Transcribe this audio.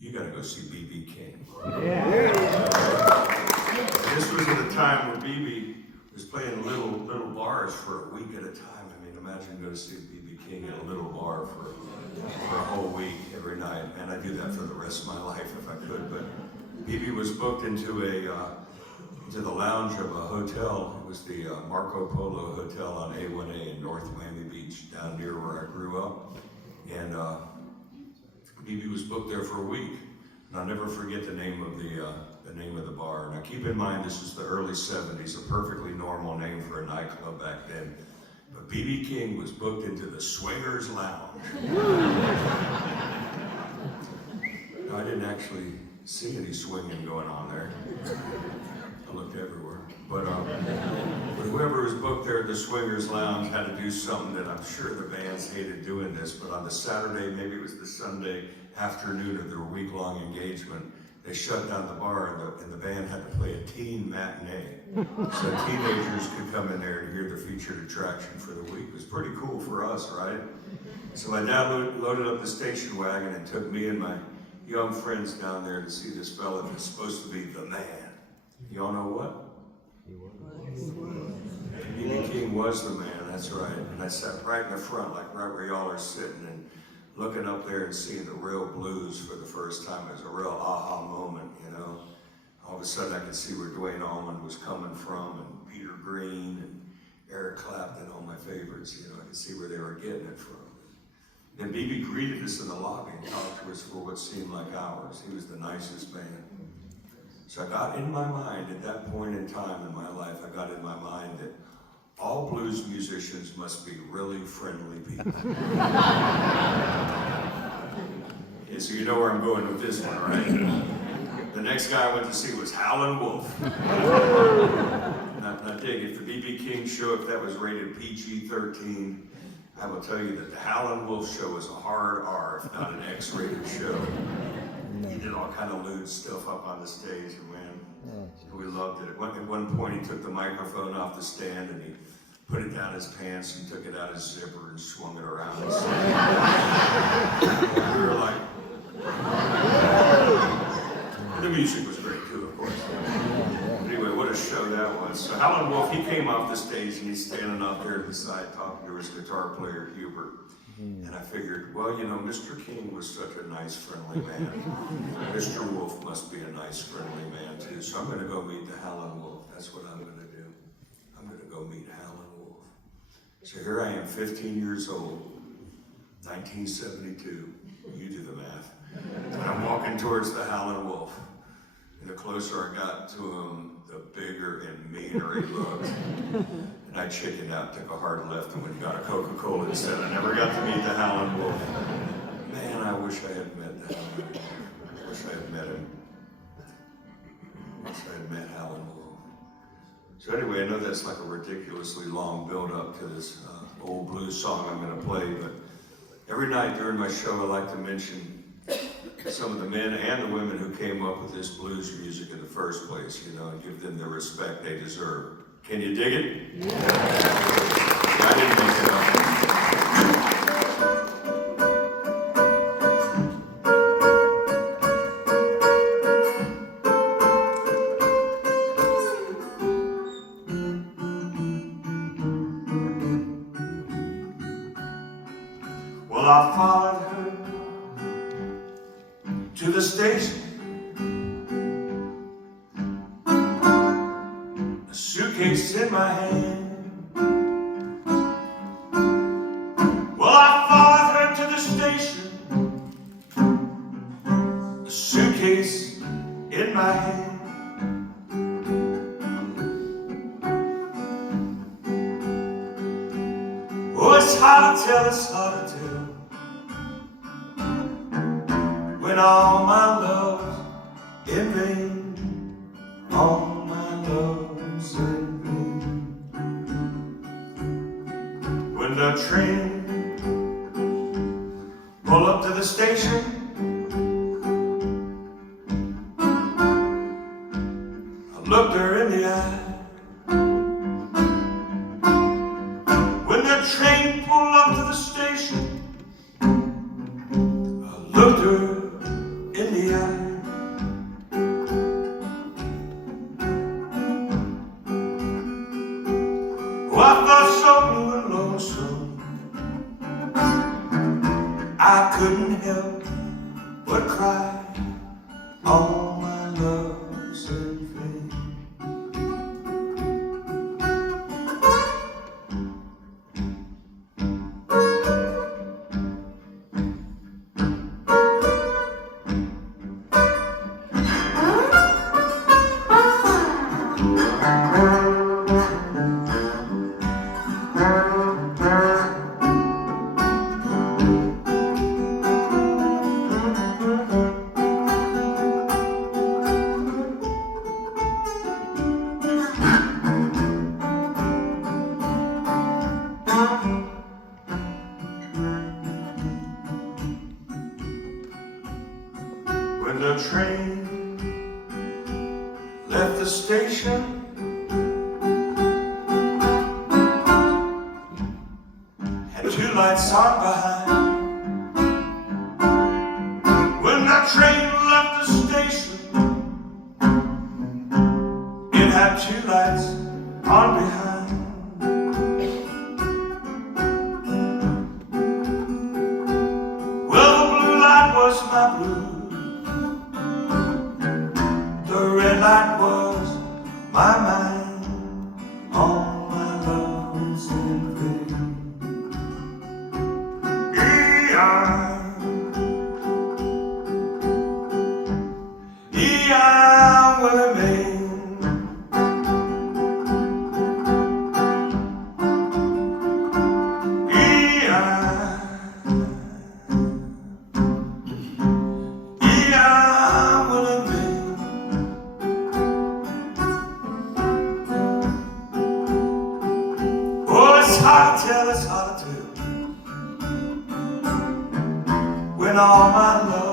you gotta go see B.B. King. Yeah. This was at a time where B.B. was playing little bars for a week at a time. I mean, imagine going to see B.B. King in a little bar for a whole week every night. And I'd do that for the rest of my life if I could. But B.B. was booked into the lounge of a hotel. It was the Marco Polo Hotel on A1A in North Miami Beach, down near where I grew up. And B.B. was booked there for a week. And I'll never forget the name of the bar. Now keep in mind, this is the early 70s, a perfectly normal name for a nightclub back then. But B.B. King was booked into the Swingers Lounge. Now, I didn't actually see any swinging going on there. I looked everywhere. But whoever was booked there at the Swingers Lounge had to do something that I'm sure the bands hated doing this, but on the Saturday, maybe it was the Sunday afternoon of their week-long engagement, they shut down the bar and the band had to play a teen matinee. So teenagers could come in there and hear the featured attraction for the week. It was pretty cool for us, right? So my dad loaded up the station wagon and took me and my young friends down there to see this fella that's supposed to be the man. Y'all know what? B.B. King was the man, that's right. And I sat right in the front, like right where y'all are sitting, and looking up there and seeing the real blues for the first time. It was a real aha moment, you know. All of a sudden I could see where Duane Allman was coming from, and Peter Green, and Eric Clapton, all my favorites, you know. I could see where they were getting it from. Then B.B. greeted us in the lobby and talked to us for what seemed like hours. He was the nicest man. So I got in my mind, at that point in time in my life, I got in my mind that all blues musicians must be really friendly people. Yeah, so you know where I'm going with this one, right? The next guy I went to see was Howlin' Wolf. Now dig, if the B.B. King show, if that was rated PG-13, I will tell you that the Howlin' Wolf show was a hard R, if not an X-rated show. He did all kind of lewd stuff up on the stage, and man, we loved it. At one point, he took the microphone off the stand and he put it down his pants and took it out his zipper and swung it around. We were like, and the music was great too, of course. But anyway, what a show that was. So Howlin' Wolf, he came off the stage and he's standing up there to the side talking to his guitar player, Hubert. And I figured, well, you know, Mr. King was such a nice, friendly man. Mr. Wolf must be a nice, friendly man, too. So I'm going to go meet the Howlin' Wolf. That's what I'm going to do. I'm going to go meet Howlin' Wolf. So here I am, 15 years old, 1972. You do the math. And I'm walking towards the Howlin' Wolf. And the closer I got to him, the bigger and meaner he looked. And I chickened out, took a hard left, and went and got a Coca-Cola instead. I never got to meet the Howlin' Wolf. Man, I wish I had met the Howlin' Wolf. I wish I had met him. I wish I had met Howlin' Wolf. So anyway, I know that's like a ridiculously long build-up to this old blues song I'm going to play, but every night during my show, I like to mention some of the men and the women who came up with this blues music in the first place, you know, and give them the respect they deserve. Can you dig it? Yeah. I didn't make it up. Well, I followed her to the station. Suitcase in my hand. Well, I followed her to the station, a suitcase in my hand. Oh, it's hard to tell, it's hard to tell, when all my love's in vain, all my love's in vain. When the train pull up to the station, I looked her in the eye. When the train pulled up to the station, I looked her in the would cry all my loves in vain. When the train left the station, had two lights on behind. When that train left the station, it had two lights on behind. Well, the blue light was my blue, the red light was my mind, all my loves in vain. E-I will remain. Hard to tell, it's hard to tell when all my love